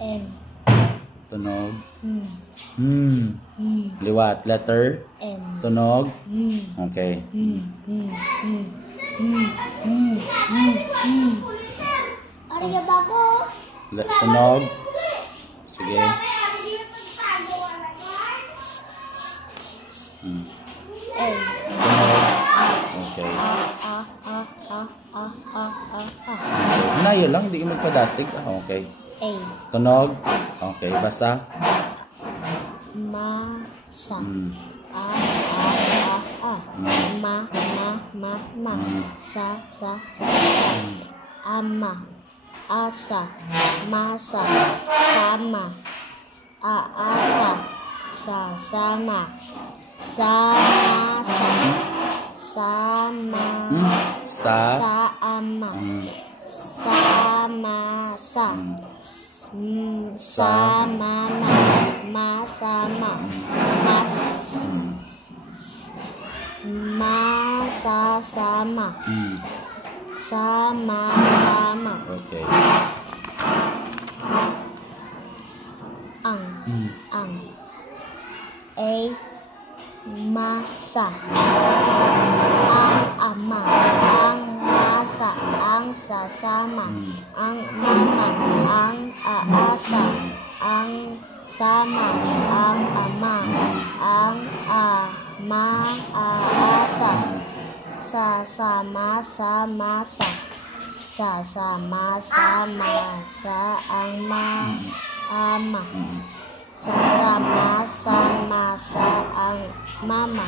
N. Tunog. M. Liwat. Letter. N. Tunog. M. Okay. Arya bago. Tunog. Sige. N. Tunog. Okay. Nayo lang, hindi ka magpadasig. Okay. A. Tunog. Okay, basa. Masa. Ma. Sa. Ama. Asa. Masa. Sama. Asa. Sama. Samasa. Sama. Sama. Samasa. Sama. Masama. Masasama. Sama-sama. Okay. Ang. A. Masa. Ang ama. Ang masa. Ang sasama. Ang mama. Ang aasa. Ang sama. Ang ama. Ang ama. Aasa. Sasama-sama-sa. Sasama-sama-sa. Ang ama. Sasama-sama-sa. Ang mama.